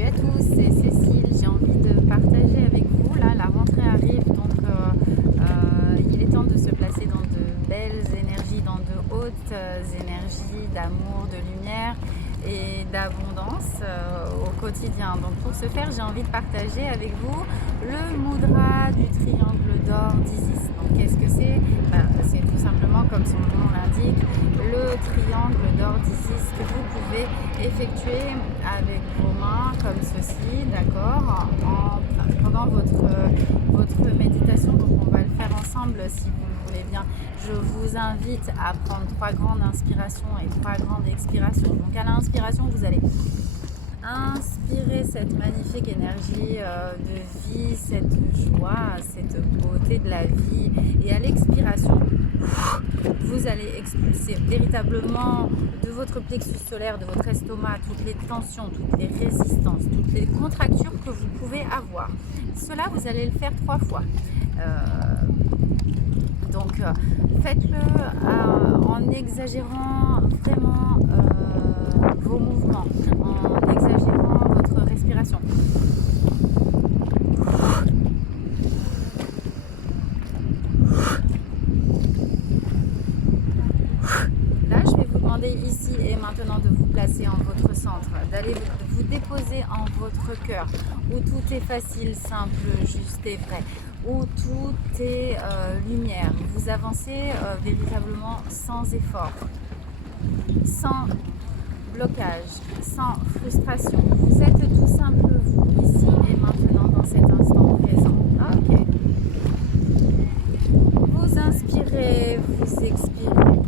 Salut à tous, c'est Cécile. J'ai envie de partager avec vous. Là, la rentrée arrive, donc il est temps de se placer dans de belles énergies, dans de hautes énergies d'amour, de lumière et d'abondance au quotidien. Donc pour ce faire, j'ai envie de partager avec vous le mudra du triangle d'or d'Isis. Donc qu'est-ce que c'est? C'est tout simplement, comme son nom l'indique, le triangle d'or d'Isis que vous pouvez effectuer avec vos mains comme ceci, d'accord, pendant votre méditation. Donc on va le faire ensemble si vous le voulez bien. Je vous invite à prendre 3 grandes inspirations et 3 grandes expirations. Donc à l'inspiration, vous allez inspirer cette magnifique énergie de vie, cette joie, cette beauté de la vie. Et à l'expiration, vous allez expulser véritablement de votre plexus solaire, de votre estomac, toutes les tensions, toutes les résistances, toutes les contractures que vous pouvez avoir. Cela, vous allez le faire 3 fois. Donc, faites-le en exagérant vraiment vos mouvements, en exagérant votre respiration. Là, je vais vous demander ici et maintenant de vous placer en votre centre, d'aller vous déposer en votre cœur, où tout est facile, simple, juste et vrai, où tout est lumière. Vous avancez véritablement sans effort, sans blocage, sans frustration. Vous êtes tout simple vous, ici et maintenant, dans cet instant présent. Ok. Vous inspirez, vous expirez.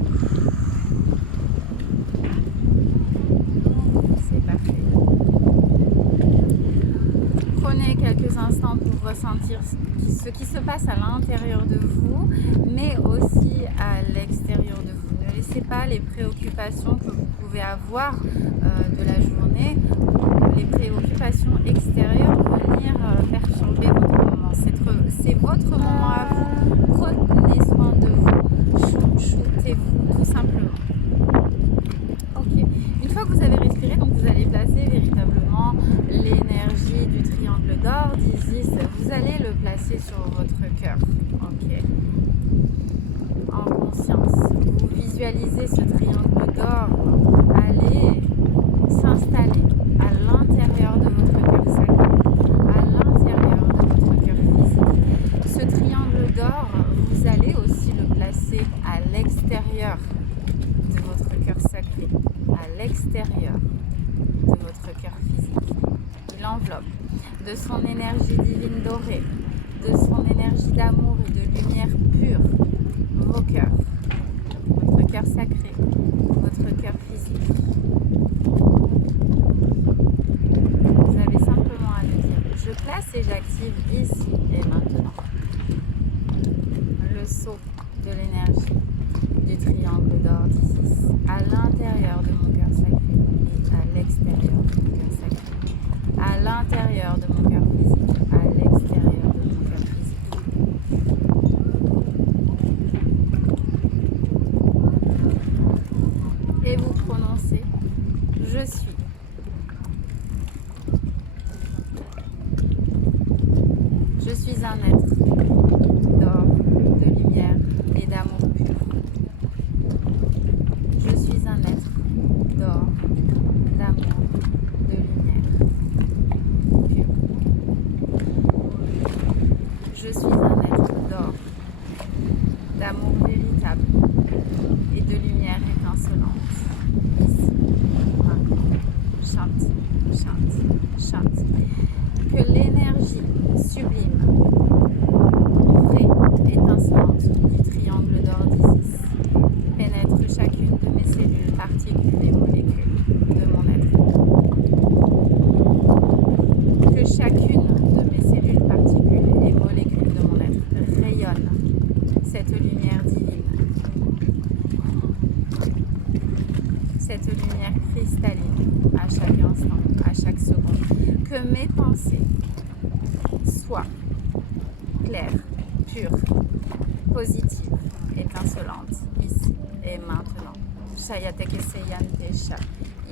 C'est parfait. Prenez quelques instants pour ressentir ce qui se passe à l'intérieur de vous, mais aussi à l'extérieur de vous. Ne laissez pas les préoccupations que vous pouvez avoir de la journée, les préoccupations extérieures venir perturber votre moment. C'est votre moment à vous. Prenez soin de vous. Shootez-vous tout simplement. Ok. Une fois que vous avez respiré, donc vous allez placer véritablement l'énergie du triangle d'or d'Isis. Vous allez le placer sur votre cœur. Ok. En conscience. Vous visualisez ce triangle d'or aller s'installer à l'intérieur de votre cœur sacré, à l'intérieur de votre cœur physique. Ce triangle d'or, vous allez aussi le placer à l'extérieur de votre cœur sacré, à l'extérieur de votre cœur physique. Il enveloppe de son énergie divine dorée, de son énergie d'amour et de lumière pure vos cœurs, votre cœur sacré, votre cœur physique. Vous avez simplement à le dire. Je place et j'active ici et maintenant le saut de l'énergie du triangle d'or d'Isis à l'intérieur de mon cœur sacré et à l'extérieur de mon cœur sacré, à l'intérieur de mon cœur physique, à l'extérieur de mon cœur physique. Et vous prononcez « Je suis ». Je suis un être d'or, de lumière et d'amour pur. Je suis un être d'or, d'amour, de lumière pur. Je suis un être d'or, d'amour véritable et de lumière étincelante. Ici, maintenant, chante, chante, chante. Que l'énergie sublime, vraie, étincelante du triangle d'or d'Isis pénètre chacune de mes cellules, particules et molécules de mon être. Que chacune de mes cellules, particules et molécules de mon être rayonne cette lumière divine, cette lumière cristalline à chaque instant, à chaque seconde. Que mes pensées soient claires, pures, positives, étincelantes, ici et maintenant. Shayate Keseyante Sha.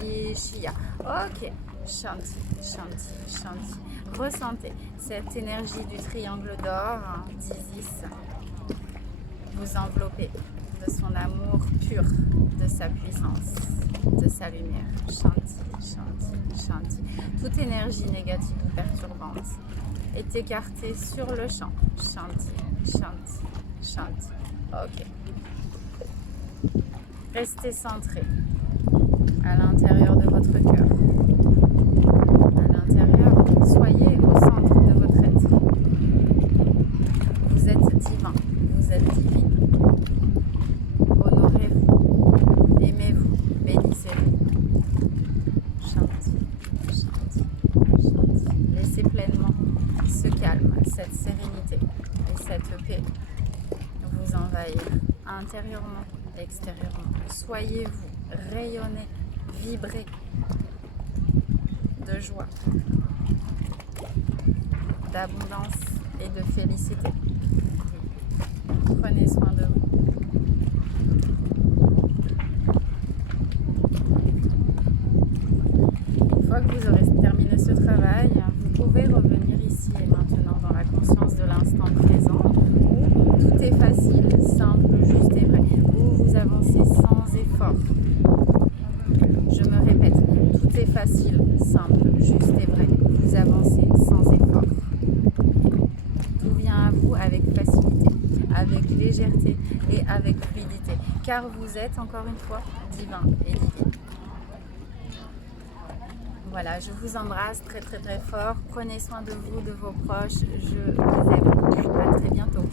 Ishia. Ok. Shanti, Shanti, Shanti. Ressentez cette énergie du triangle d'or d'Isis vous envelopper de son amour pur, de sa puissance, de sa lumière. Shanti, Shanti, Shanti. Toute énergie négative ou perturbante est écartée sur le champ. Shanti, Shanti, Shanti. Ok. Restez centré à l'intérieur de votre cœur. À l'intérieur, soyez au centre de votre être. Vous êtes divin, vous êtes divine. Honorez-vous, aimez-vous, bénissez-vous. Shanti, Shanti, Shanti. Laissez pleinement ce calme, cette sérénité et cette paix vous envahir intérieurement, extérieurement. Soyez-vous, rayonnez, vibrez de joie, d'abondance et de félicité. Prenez soin de vous. Une fois que vous aurez terminé ce travail, vous pouvez revenir ici et maintenant dans la conscience de l'instant présent où tout est facile, simple, juste et vrai, où vous avancez sans effort. Je me répète, tout est facile, simple, juste et vrai. Vous avancez sans effort. Tout vient à vous avec facilité, avec légèreté et avec fluidité. Car vous êtes, encore une fois, divin et divine. Voilà, je vous embrasse très très très fort. Prenez soin de vous, de vos proches. Je vous aime. À très bientôt.